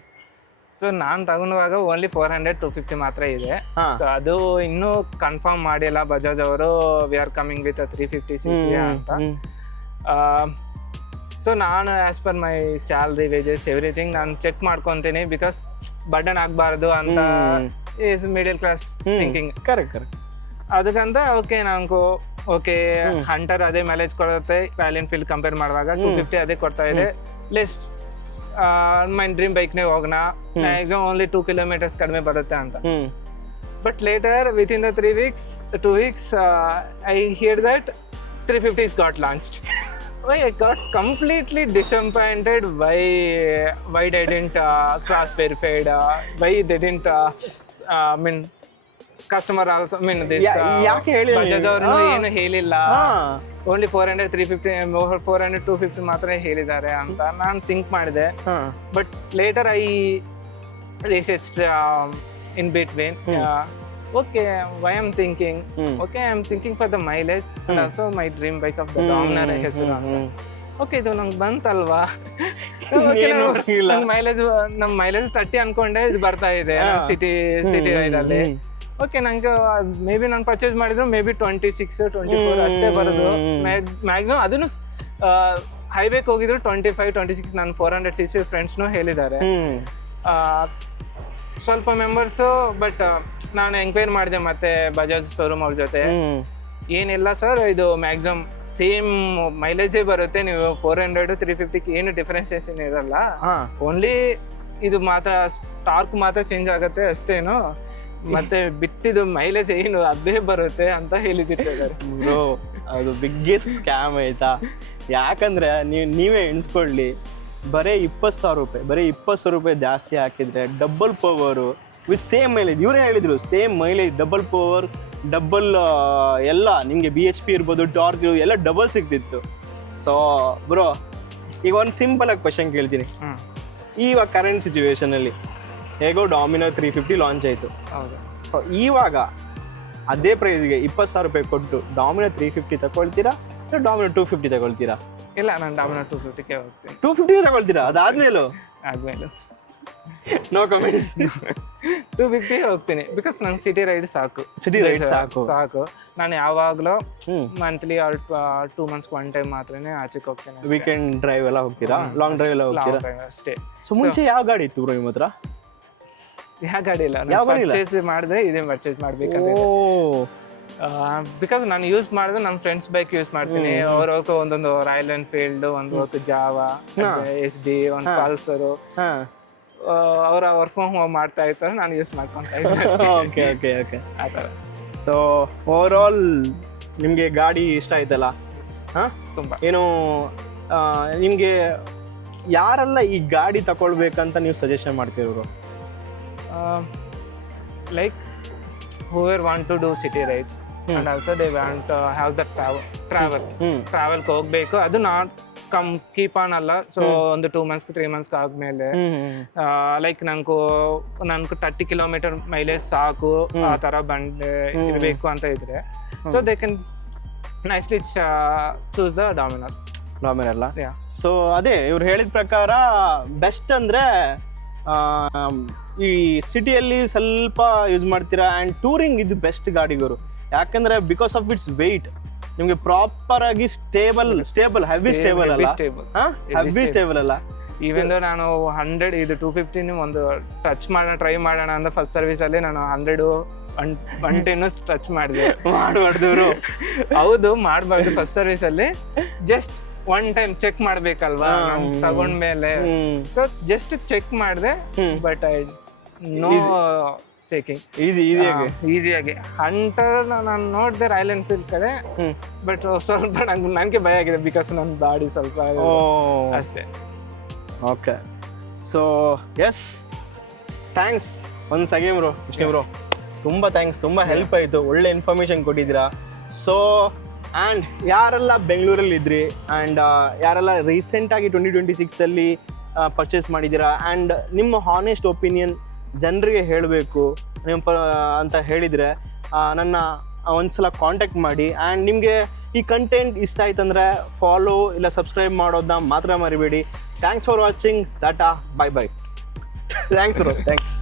ಸೊ ನಾನು ತಗೊಂಡಾಗ ಓನ್ಲಿ 400-250 ಮಾತ್ರ ಇದೆ. ಸೊ ಅದು ಇನ್ನೂ ಕನ್ಫರ್ಮ್ ಮಾಡಿಲ್ಲ ಬಜಾಜ್ ಅವರು, we are coming with 350cc ಅಂತ. ಸೊ ನಾನು as per my salary, wages, everything ನಾನು ಚೆಕ್ ಮಾಡ್ಕೊತೀನಿ, ಬಿಕಾಸ್ ಬರ್ಡನ್ ಆಗಬಾರ್ದು ಅಂತ is middle class thinking. Correct. ಅದಕ್ಕಂತ ಓಕೆ ಹಂಟರ್ ಅದೇ ಮೈಲೇಜ್ ಕೊಡುತ್ತೆ, ರಾಯಲ್ ಎನ್ಫೀಲ್ಡ್ ಕಂಪೇರ್ ಮಾಡುವಾಗ 250 ಅದೇ ಕೊಡ್ತಾ ಇದೆ. ಲೆಸ್ ಮೈ ಡ್ರೀಮ್ ಬೈಕ್ನೇ ಹೋಗೋಣ, ಮ್ಯಾಕ್ಸಿಮಮ್ ಓನ್ಲಿ 2 ಕಿಲೋಮೀಟರ್ಸ್ ಕಡಿಮೆ ಬರುತ್ತೆ ಅಂತ. But later with in the 2 weeks I hear that 350s got launched. I got completely disappointed why they didn't cross verified, why they didn't customer also ಯಾಕೆ ಹೇಳಿ ಬಜಾಜ್ ಅವ್ರನ್ನು ಏನು ಹೇಳಿಲ್ಲ, only 400-250 ಮಾತ್ರ ಹೇಳಿದ್ದಾರೆ ಅಂತ ನಾನು ಥಿಂಕ್ ಮಾಡಿದೆ. But later I research in between. why I'm thinking for the mileage and also my dream bike of the Dominar ಹೆಸರು ಅಂತ. ಓಕೆ, ಇದು ನಂಗೆ ಬಂತಲ್ವಾ, ಮೈಲೇಜ್ ನಮ್ಮ ಮೈಲೇಜ್ 30 ಅನ್ಕೊಂಡೆ, ಇದು ಬರ್ತಾ ಇದೆ ಸಿಟಿ ರೈಡಲ್ಲಿ. ಓಕೆ, ನಂಗೆ ಮೇ ಬಿ ನಾನು ಪರ್ಚೇಸ್ ಮಾಡಿದ್ರು ಮೇ ಬಿ 26-24 ಅಷ್ಟೇ ಬರೋದು ಮ್ಯಾಕ್ಸಿಮಮ್. ಅದನ್ನು ಹೈವೇಗೆ ಹೋಗಿದ್ರು 25-26. ನಾನು 400cc ಫ್ರೆಂಡ್ಸ್ನೂ ಹೇಳಿದ್ದಾರೆ ಸ್ವಲ್ಪ ಮೆಂಬರ್ಸು. ಬಟ್ ನಾನು ಎಂಕ್ವೈರಿ ಮಾಡಿದೆ ಮತ್ತೆ ಬಜಾಜ್ ಶೋರೂಮ್ ಅವ್ರ ಜೊತೆ. ಏನಿಲ್ಲ ಸರ್, ಇದು ಮ್ಯಾಕ್ಸಿಮಮ್ ಸೇಮ್ ಮೈಲೇಜೇ ಬರುತ್ತೆ, ನೀವು 400-350 ಏನು ಡಿಫ್ರೆನ್ಸಿಯೇಷನ್ ಇರಲ್ಲ, ಓನ್ಲಿ ಇದು ಮಾತ್ರ ಟಾರ್ಕ್ ಮಾತ್ರ ಚೇಂಜ್ ಆಗುತ್ತೆ ಅಷ್ಟೇನು, ಮತ್ತೆ ಬಿಟ್ಟಿದ್ದು ಮೈಲೇಜ್ ಏನು ಅದೇ ಬರುತ್ತೆ ಅಂತ ಹೇಳಿದ್ದಾರೆ ಬ್ರೋ. ಅದು ಬಿಗ್ಗೆಸ್ಟ್ ಸ್ಕ್ಯಾಮ್ ಆಯ್ತಾ. ಯಾಕಂದ್ರೆ ನೀವೇ ಎಣಿಸ್ಕೊಳ್ಳಿ, ಬರೀ 20,000 ರೂಪಾಯಿ ಜಾಸ್ತಿ ಹಾಕಿದ್ರೆ double power with same mileage. ಇವರೇ ಹೇಳಿದ್ರು same mileage, double power, double ಎಲ್ಲ ನಿಮಗೆ BHP ಇರ್ಬೋದು, ಟಾರ್ಕ್ ಎಲ್ಲ ಡಬಲ್ ಸಿಗ್ತಿತ್ತು. ಸೊ ಬ್ರೋ, ಈಗ ಒಂದು ಸಿಂಪಲ್ ಆಗಿ ಕ್ವಶನ್ ಕೇಳ್ತೀನಿ. ಇವಾಗ ಕರೆಂಟ್ ಸಿಚುವೇಶನಲ್ಲಿ ಹೇಗೋ ಡಾಮಿನರ್ 350 ಲಾಂಚ್ ಆಯಿತು. ಹೌದು. ಸೊ ಇವಾಗ ಅದೇ ಪ್ರೈಸ್ಗೆ 20,000 ರೂಪಾಯಿ ಕೊಟ್ಟು ಡಾಮಿನರ್ 350 ತಗೊಳ್ತೀರಾ ಇಲ್ಲ ಡಾಮಿನರ್ 250 ತಗೊಳ್ತೀರಾ? ಇಲ್ಲ, ನಾನು ಡಾಮಿನರ್ 250ಗೆ ಹೋಗ್ತೀನಿ. 250 ತಗೊಳ್ತೀರಾ? ಅದಾದ್ಮೇಲೂ ಆದ್ಮೇಲೆ ನೋ ಕಮೆಂಟ್ಸ್. 250 ಹೋಗ್ತೀನಿ, ಬಿಕಾಸ್ ನಂಗೆ ಸಿಟಿ ರೈಡ್ ಸಾಕು. ಸಿಟಿ ರೈಡ್ ಸಾಕು. ನಾನು ಯಾವಾಗಲೂ ಮಂತ್ಲಿ 2 ಮಂತ್ಸ್ಗೆ 1 ಟೈಮ್ ಮಾತ್ರನೇ ಆಚೆಗೆ ಹೋಗ್ತೇನೆ. ವೀಕೆಂಡ್ ಡ್ರೈವ್ ಎಲ್ಲ ಹೋಗ್ತೀರಾ? ಲಾಂಗ್ ಡ್ರೈವ್ ಎಲ್ಲ ಹೋಗ್ತೀರಾ? ಅಷ್ಟೇ. ಸೊ ಮುಂಚೆ ಯಾವ ಗಾಡಿ ಇತ್ತು ಬ್ರೋ ನಿಮ್ಮ ಹತ್ರ? ಯಾವ ಗಾಡಿ ಇಲ್ಲ. ಪರ್ಚೇಸ್ ಮಾಡಿದ್ರೆ ಇದೇ ಪರ್ಚೇಸ್ ಮಾಡ್ಬೇಕಂತ. ಬಿಕಾಸ್ ನಾನು ಯೂಸ್ ಮಾಡಿದ್ರೆ ನಮ್ಮ ಫ್ರೆಂಡ್ಸ್ ಬೈಕ್ ಯೂಸ್ ಮಾಡ್ತೀನಿ. ಅವ್ರವ್ರಿಗೆ ಒಂದೊಂದು ರಾಯಲ್ ಎನ್ಫೀಲ್ಡ್, ಒಂದು ಜಾವಾ, SD, ಒಂದು ಪಲ್ಸರು. ಅವರ ವರ್ಕ್ ಫ್ರಮ್ ಹೋಮ್ ಮಾಡ್ತಾ ಇರ್ತಾರೆ, ನಾನು ಯೂಸ್ ಮಾಡ್ಕೊತಾ ಇದ್ದೆ. ಓಕೆ ಓಕೆ ಓಕೆ ಆ ಥರ. ಸೊ ಓವರ್ ಆಲ್ ನಿಮಗೆ ಗಾಡಿ ಇಷ್ಟ ಆಯ್ತಲ್ಲ? ಹಾಂ, ತುಂಬ. ಏನು ನಿಮಗೆ ಯಾರೆಲ್ಲ ಈ ಗಾಡಿ ತಗೊಳ್ಬೇಕಂತ ನೀವು suggestion ಮಾಡ್ತಿರೋರು? Like whoever want to do city rides and also they want to have the travel ಹೋಗ್ಬೇಕು. ಅದು ನಾಟ್ ಕೀಪ್ ಆನ್ ಅಲ್ಲ. ಸೊ ಒಂದು 2 ಮಂತ್ಸ್ಗೆ 3 ಮಂತ್ಸ್ಗೆ ಆದ್ಮೇಲೆ ಲೈಕ್ ನಂಗೆ 30 ಕಿಲೋಮೀಟರ್ ಮೈಲೇಜ್ ಸಾಕು, ಆ ಥರ ಬಂಡೆ ಇರಬೇಕು ಅಂತ ಇದ್ರೆ, so they can nicely choose the Dominar ಅಲ್ಲ? ಸೊ ಅದೇ ಇವ್ರು ಹೇಳಿದ ಪ್ರಕಾರ ಬೆಸ್ಟ್ ಅಂದರೆ ಈ ಸಿಟಿಯಲ್ಲಿ ಸ್ವಲ್ಪ ಯೂಸ್ ಮಾಡ್ತೀರಾ ಆ್ಯಂಡ್ ಟೂರಿಂಗ್ ಇದು ಬೆಸ್ಟ್ ಗಾಡಿಗರು. ಯಾಕಂದರೆ ಬಿಕಾಸ್ ಆಫ್ ಇಟ್ಸ್ ವೆಯ್ಟ್ ನಿಮಗೆ ಪ್ರಾಪರ್ ಆಗಿ ಹೆವಿ ಸ್ಟೇಬಲ್ ಅಲ್ಲ. ಈವನ್ ದೋ ನಾನು 100 ಇದು 250 ಒಂದು ಟಚ್ ಟ್ರೈ ಮಾಡೋಣ ಅಂತ ಫಸ್ಟ್ ಸರ್ವಿಸಲ್ಲಿ ನಾನು 100 110 ಟಚ್ ಮಾಡಿದೆ. ಮಾಡಬಾರ್ದು. ಹೌದು, ಮಾಡಬಾರ್ದು. ಫಸ್ಟ್ ಸರ್ವಿಸಲ್ಲಿ ಜಸ್ಟ್ 1 ಟೈಮ್ ಚೆಕ್ ಮಾಡ್ಬೇಕಲ್ವಾ ನಾನು ತಗೊಂಡ್ಮೇಲೆ. ಸೊ ಜಸ್ಟ್ ಚೆಕ್ ಮಾಡಿದೆ, ಬಟ್ ಐ ನೋ ಶೇಕಿಂಗ್. ಈಸಿಯಾಗಿ ಹಂಟರ್ ನಾನು ನೋಡಿದೆ ರಾಯಲ್ ಎನ್ಫೀಲ್ಡ್ ಕಡೆ, ಬಟ್ ಸ್ವಲ್ಪ ನನಗೆ ಭಯ ಆಗಿದೆ ಬಿಕಾಸ್ ನನ್ನ ಬಾಡಿ ಸ್ವಲ್ಪ ಅಷ್ಟೇ. Okay, so yes, thanks once again bro. Vishnu bro, ತುಂಬ ಥ್ಯಾಂಕ್ಸ್, ತುಂಬ ಹೆಲ್ಪ್ ಆಯಿತು, ಒಳ್ಳೆ ಇನ್ಫಾರ್ಮೇಷನ್ ಕೊಟ್ಟಿದ್ದೀರಾ. ಸೊ ಆ್ಯಂಡ್ ಯಾರೆಲ್ಲ ಬೆಂಗಳೂರಲ್ಲಿ ಇದ್ರಿ ಆ್ಯಂಡ್ ಯಾರೆಲ್ಲ ರೀಸೆಂಟಾಗಿ 2026 ಪರ್ಚೇಸ್ ಮಾಡಿದ್ದೀರಾ ಆ್ಯಂಡ್ ನಿಮ್ಮ ಹಾನೆಸ್ಟ್ ಒಪಿನಿಯನ್ ಜನರಿಗೆ ಹೇಳಬೇಕು ಅಂತ ಹೇಳಿದರೆ ನನ್ನ ಒಂದ್ಸಲ ಕಾಂಟ್ಯಾಕ್ಟ್ ಮಾಡಿ. ಆ್ಯಂಡ್ ನಿಮಗೆ ಈ ಕಂಟೆಂಟ್ ಇಷ್ಟ ಆಯ್ತಂದರೆ ಫಾಲೋ ಇಲ್ಲ ಸಬ್ಸ್ಕ್ರೈಬ್ ಮಾಡೋದನ್ನ ಮಾತ್ರ ಮರಿಬೇಡಿ. Thanks for watching. Tata, bye bye. Thanks bro, thanks.